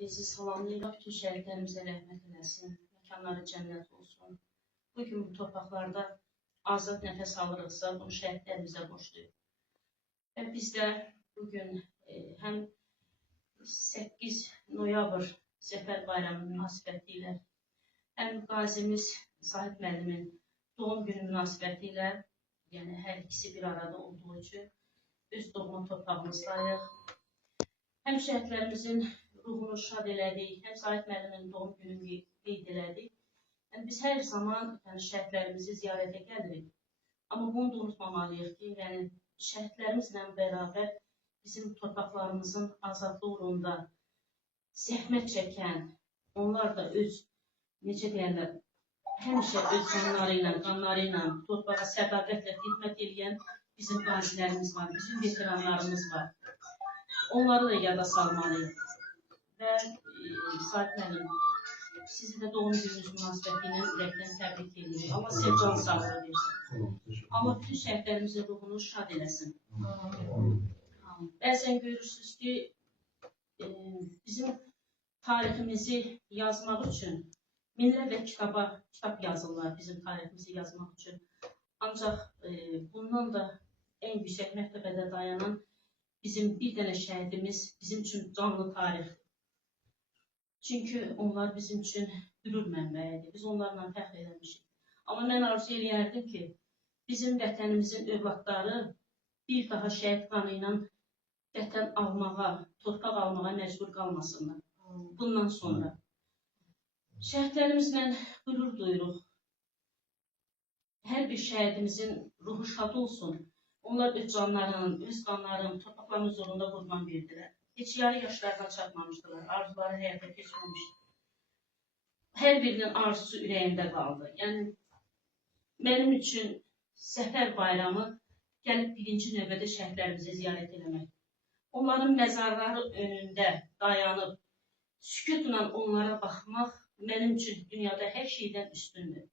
Bizi salamlayırıq ki, şəhidlərimizə rəhmət eləsin, məkanları cənnət olsun. Bugün bu torpaqlarda azad nəfəs alırıqsa, bunu şəhidlərimizə borcluyuq. Və biz də bugün həm 8 noyabr Zəfər Bayramı münasibəti ilə, həm qazimiz Zahid müəllimin doğum günü münasibəti ilə, yəni hər ikisi bir arada olduğu üçün öz doğma torpağımızdayıq. Həm şəhidlərimizin ruhunu şad elədik, həm Zahid müəllimin doğum gününü qeyd elədik. Yəni, biz hər zaman şəhidlərimizi ziyarətə gəlirik. Amma bunu da unutmamalıyıq ki, yəni, şəhidlərimizlə bərabər bizim torpaqlarımızın azadlığı uğrunda zəhmət çəkən, onlar da öz, necə deyərlər, həmişə öz canları ilə, qanları ilə torpağa sədaqətlə xidmət edən bizim qazilərimiz var, bizim veteranlarımız var. Onları da yada salmalıyıq. Və Zahid müəllim, sizi də doğum gününüz münasibəti ilə ürəkdən təbrik edirik. Allah sizə can sağlığı versin. Allah bütün şəhidlərimizin ruhunu şad eləsin. Bəzən görürsünüz ki, bizim tariximizi yazmaq üçün minlərlə kitab yazırlar bizim tariximizi yazmaq üçün. Ancaq bundan da ən yüksək mərtəbədə dayanan bizim bir dənə şəhidimiz bizim üçün canlı tarixdir. Çünki onlar bizim üçün qürur mənbəyidir. Biz onlarla fəxr eləmişik. Amma mən arzu eləyərdim ki, bizim vətənimizin övladları bir daha şəhid qanı ilə vətən almağa, torpaq almağa məcbur qalmasınlar. Bundan sonra. Şəhidlərimizlə qürur duyuruq. Hər bir şəhidimizin ruhu şad olsun. Onlar öz canlarının, öz qanlarının, torpaqlarının zorunda qurban verdilər. Heç yarı yaşlardan çatmamışdılar, arzuları həyata keçməmişdi. Hər birinin arzusu ürəyində qaldı. Yəni, mənim üçün Zəfər Bayramı gəlib birinci növbədə şəhidlərimizi ziyarət eləmək. Onların məzarları önündə dayanıb, sükutla onlara baxmaq mənim üçün dünyada hər şeydən üstündür.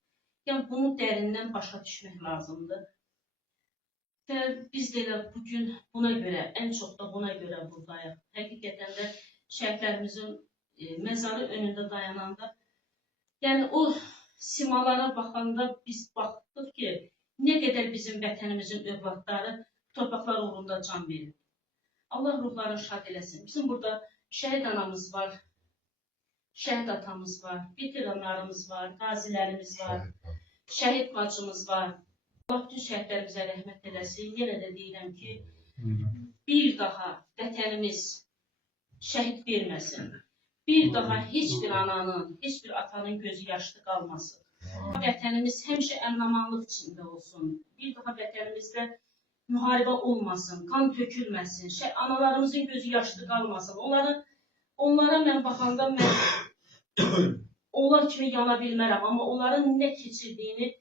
Yəni, bunu dərindən başa düşmək lazımdır. Və biz də elə bugün buna görə, ən çox da buna görə buradayıq. Həqiqətən də şəhidlərimizin məzarı önündə dayananda, yəni o simalara baxanda biz baxdıq ki, nə qədər bizim vətənimizin övladları torpaqlar uğrunda can verir. Allah ruhlarını şad eləsin. Bizim burada şəhid anamız var, şəhid atamız var, veteranlarımız var, qazilərimiz var, şəhid bacımız var. Allah bütün şəhidlərimizə rəhmət eləsin. Yenə də deyirəm ki, bir daha vətənimiz şəhid verməsin. Bir daha heç bir ananın, heç bir atanın gözü yaşlı qalmasın. Vətənimiz həmişə əmin-amanlıq içində olsun. Bir daha vətənimizdə müharibə olmasın, qan tökülməsin, analarımızın gözü yaşlı qalmasın. Onlara mən baxanda onlar kimi yana bilmərəm, amma onların nə keçirdiyini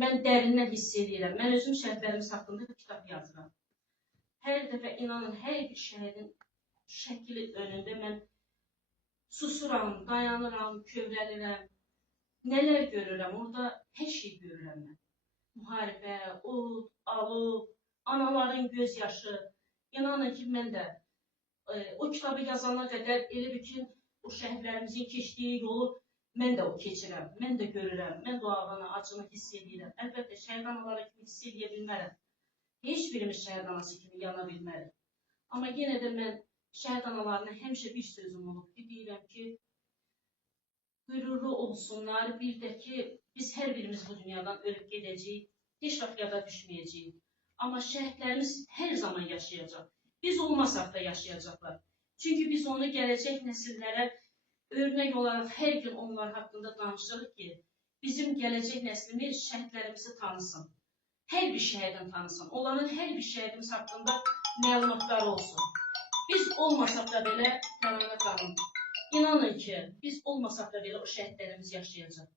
mən dərindən hiss edirəm. Mən özüm şəhidlərimiz haqqında bir kitab yazıram. Hər dəfə inanın, hər bir şəhidin şəkili önündə mən susuram, dayanıram, kövrəlirəm. Nələr görürəm, orada hər şey görürəm mən. Müharibə, od, alov, anaların göz yaşı. İnanın ki, mən də o kitabı yazana qədər elə bütün o şəhidlərimizin keçdiyi yolu mən də o keçirəm, mən də görürəm, mən də o ağrını, acını hiss edirəm. Əlbəttə, şəhid anaları kimi hiss edə bilmərəm. Heç birimiz şəhid anası kimi yana bilmərik. Amma yenə də mən şəhid analarına həmişə bir sözüm olub ki, deyirəm ki, qürurlu olsunlar, bir də ki, biz hər birimiz bu dünyadan ölüb gedəcəyik, heç vaxt yada düşməyəcəyik. Amma şəhidlərimiz hər zaman yaşayacaq. Biz olmasaq da yaşayacaqlar. Çünki biz onu gələcək nəsillərə örnək olaraq hər gün onlar haqqında danışırıq ki, bizim gələcək nəslimiz şəhidlərimizi tanısın. Hər bir şəhidin tanısın. Onların hər bir şəhidimiz haqqında məlumatları olsun. Biz olmasaq da belə, Tərana xanım, inanın ki, biz olmasaq da belə o şəhidlərimiz yaşayacaq.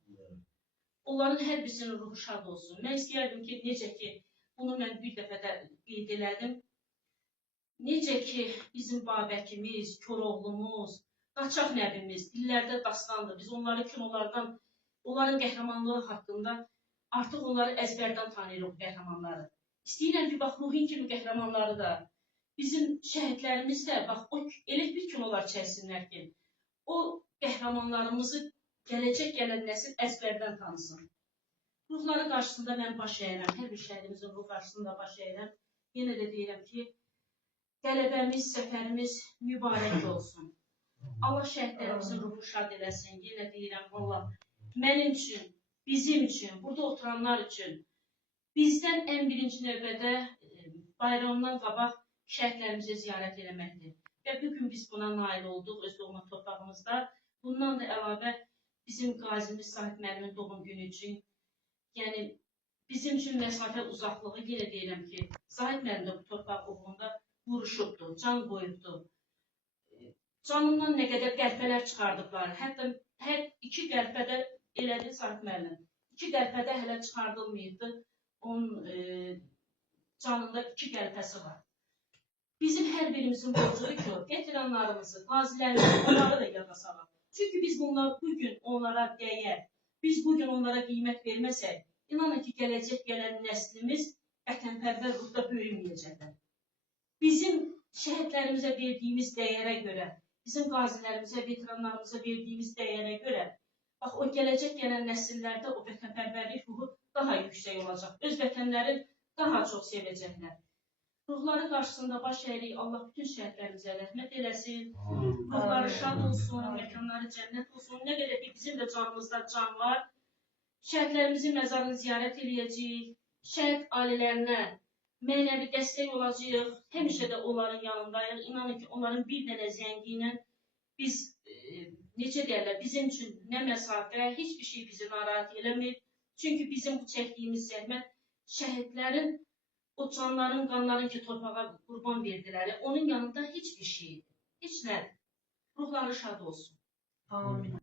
Onların hər birisinin ruhu şad olsun. Mən istəyərdim ki, necə ki, bunu mən bir dəfə də qeyd elədim. Necə ki, bizim Babəkimiz, Koroğlumuz, Qaçaq Nəbimiz, dillərdə dastandır. Biz onları kinolardan, onların qəhrəmanlığı haqqında artıq onları əzbərdən tanıyırıq qəhrəmanları. İstəyirəm ki, bax, Ruhin kimi qəhrəmanları da, bizim şəhidlərimiz də, bax, elə bir kinolar çəksinlər ki, o qəhrəmanlarımızı gələcək gələn nəsil əzbərdən tanısın. Ruhları qarşısında mən baş əyirəm, hər bir şəhidimizin ruh qarşısında baş əyirəm. Yenə də deyirəm ki, qələbəmiz, səfərimiz mübarək olsun. Allah şəhidlərimizin ruhu şad eləsin. Yenə deyirəm, Allah, mənim üçün, bizim üçün, burada oturanlar üçün, bizdən ən birinci növbədə bayramdan qabaq şəhidlərimizi ziyarət eləməkdir. Və bugün biz buna nail olduq öz doğma torpağımızda. Bundan da əlavə bizim qazimiz Sahib müəllimin doğum günü üçün, yəni bizim üçün məsafə uzaqlığı, yenə deyirəm ki, Sahib müəllim də bu torpaq uğrunda vuruşubdur, can qoyubdur. Canından nə qədər qəlpələr çıxardıblar. Hətta hər iki qəlpədə elədi Sahib müəllim. İki qəlpədə hələ çıxardılmayıbdı. Onun canında iki qəlpəsi var. Bizim hər birimizin borcudur ki, veteranlarımızı, qazilərimizi, onları da yada salaq. Çünki biz bunlar bugün onlara dəyər, biz bugün onlara qiymət verməsək, inanın ki, gələcək gələn nəslimiz vətənpərvər ruhda böyüməyəcəklər. Bizim şəhidlərimizə verdiyimiz dəyərə görə, bizim qazilərimizə, veteranlarımıza verdiyimiz dəyərə görə, bax, o gələcək gələn nəsillərdə o vətənpərvərlik ruhu daha yüksək olacaq. Öz vətənləri daha çox sevəcəklər. Ruhları qarşısında baş əyirik, Allah bütün şəhidlərimizə rəhmət eləsin, ruhları şad olsun, məkanları cənnət olsun. Nə qədər ki, bizim də canımızda can var, şəhidlərimizin məzarını ziyarət edəcəyik, şəhid ailələrinə mənəvi dəstək olacağıq, həmişə də onların yanındayıq. İnanın ki, onların bir dənə zəngi ilə biz, necə deyərlər, bizim üçün nə məsafə, heç bir şey bizi narahat eləmir. Çünki bizim bu çəkdiyimiz zəhmət şəhidlərin, o canların, qanların ki, torpağa qurban verdilər, onun yanında heç bir şeydir, heç nədir. Ruhları şad olsun. Amin.